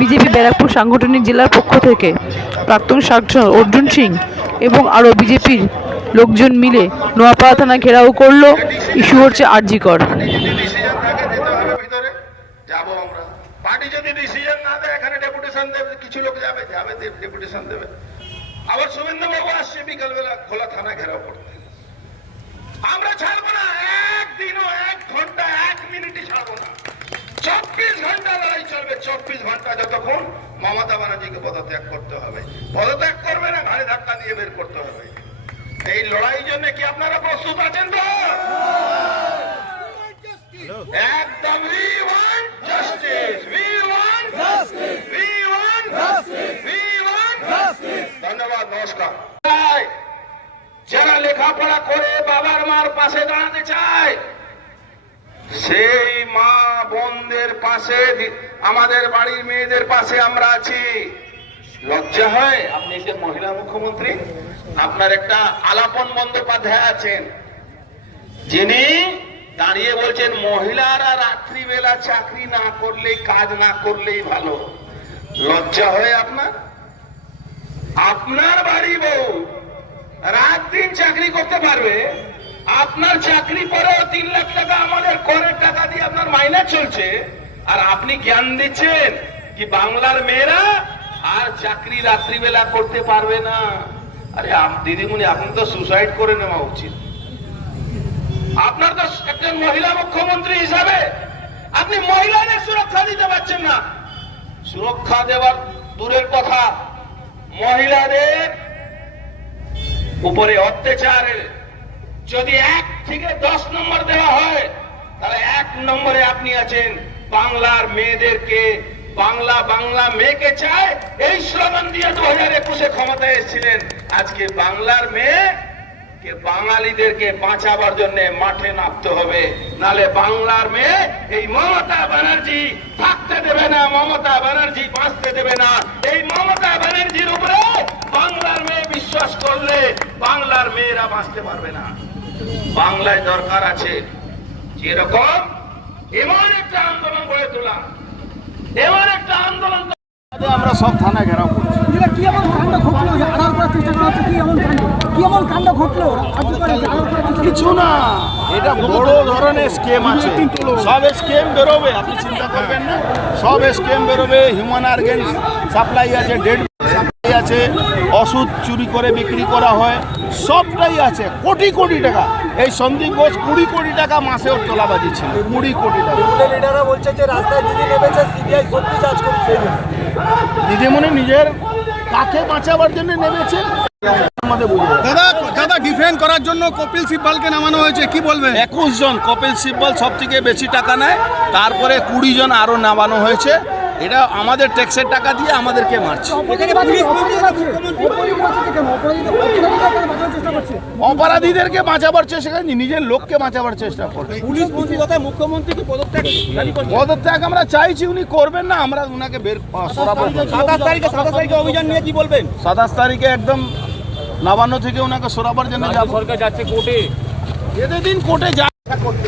BJP, Barrackpore সাংগঠনিক জেলার পক্ষ থেকে প্রাক্তন সাংসদ অর্জুন সিং এবং আরও বিজেপির লোকজন মিলে নোয়াপাড়া থানা ঘেরাও করল। ইস্যু হচ্ছে আরজিকর। আবার বাবু আসছে বিকালবেলা খোলা থানা ঘেরাও করতে আমরা ছাড়বো চব্বিশ ঘণ্টা লড়াই চলবে, চব্বিশ ঘণ্টা যতক্ষণ মমতা ব্যানার্জিকে পদত্যাগ করতে হবে। পদত্যাগ করবে না, ঘাড়ে ধাক্কা দিয়ে বের করতে হবে। এই লড়াই জন্য কি আপনারা প্রস্তুত আছেন তো? একদম want justice, we want justice, we want justice, we want justice ধন্যবাদ, নমস্কার। যারা লেখাপড়া করে বাবার মার পাশে দাঁড়াতে চায় সেই মা বোনদের পাশে আমাদের বাড়ির মেয়েদের পাশে আমরা আছি। লজ্জা হয়? আপনি যে মহিলা মুখ্যমন্ত্রী। আপনার একটা আলাপন বন্দ্যোপাধ্যায় আছেন। যিনি দাঁড়িয়ে বলছেন, মহিলারা রাত্রিবেলা চাকরি না করলেই কাজ না করলেই ভালো। লজ্জা হয় আপনার? আপনার বাড়ি বউ রাত দিন চাকরি করতে পারবে আপনার চাকরি পরেও তিন লাখ টাকা আমাদের করের টাকা দিয়ে আপনার মাইনে চলছে। আর আপনি জ্ঞান দিচ্ছেন কি বাংলার মেয়েরা আর চাকরি রাত্রিবেলা করতে পারবে না। আরে দিদিমণি আপনি তো সুসাইড করে নেওয়া উচিত। আপনার তো একজন মহিলা মুখ্যমন্ত্রী হিসাবে আপনি মহিলাদের সুরক্ষা দিতে পারছেন না। সুরক্ষা দেওয়ার দূরের কথা। মহিলাদের উপরে অত্যাচারের যদি এক থেকে দশ নম্বর দেওয়া হয়, তাহলে এক নম্বরে আপনি আছেন বাংলার মেয়েদেরকে, বাংলা বাংলা মেয়েকে চায় এই স্লোগান দিয়ে দু হাজার একুশে ক্ষমতায় এসেছিলেন। আজকে বাংলার মেয়ে কে বাঙালিদেরকে বাঁচাবার জন্য মাঠে নামতে হবে। নালে বাংলার মেয়ে এই মমতা ব্যানার্জি থাকতে দেবে না, মমতা ব্যানার্জি বাঁচতে দেবে না। এই মমতা ব্যানার্জির উপরে বাংলার মেয়ে বিশ্বাস করলে বাংলার মেয়েরা বাঁচতে পারবে না। বাংলায় দরকার আছে যেরকম এমন একটা আন্দোলন গড়ে তোলা এমন একটা আন্দোলন আমরা সব থানায় ঘেরাও করছি। কি এমন কাণ্ড ঘটলো আড়াল করার চেষ্টা করা হচ্ছে? কি এমন কাণ্ড? কি এমন কাণ্ড ঘটলো? কিছু না। এটা বড় ধরনের স্কেম আছে। সব স্কেম বেরোবে আপনি চিন্তা করবেন না। সব স্কেম বেরোবে হিউম্যান আর্গেন সাপ্লাই আছে ডেড আছে ওষুধ চুরি করে বিক্রি করা হয় সবটাই আছে কোটি কোটি টাকা। এই সন্দীপ ঘোষ কুড়ি কোটি টাকা মাসে ওর তোলাবাজি ছিল কুড়ি কোটি টাকা। লিডাররা বলছে যে রাস্তায় দিদি নেমেছে সিবিআই সত্যি চার্জ করছে। দিদিমণি নিজের কাকে বাঁচাবার জন্য নেমেছে? আমাদের দাদা দাদা ডিফেন্ড করার জন্য কপিল সিব্বালকে নামানো হয়েছে কি বলবেন? একুশ জন কপিল সিব্বল সব থেকে বেশি টাকা নেয় তারপরে কুড়ি জন আরও নামানো হয়েছে। এটা আমাদের ট্যাক্সের টাকা দিয়ে আমাদেরকে মারছে। করছে অপরাধীদেরকে বাঁচাবার চেষ্টা করে নিজের লোককে বাঁচাবার চেষ্টা করছে। পুলিশ মন্ত্রী তথা মুখ্যমন্ত্রী কি পদত্যাগ পদত্যাগ আমরা চাইছি উনি করবেন না আমরা উনাকে বের সাতাশ তারিখে সাতাশ তারিখে অভিযান নিয়ে কি বলবেন? সাতাশ তারিখে একদম নবান্ন থেকে ওনাকে সরাবার জন্য যাব। সরকার যাচ্ছে কোর্টে। এদের দিন কোর্টে যা করতে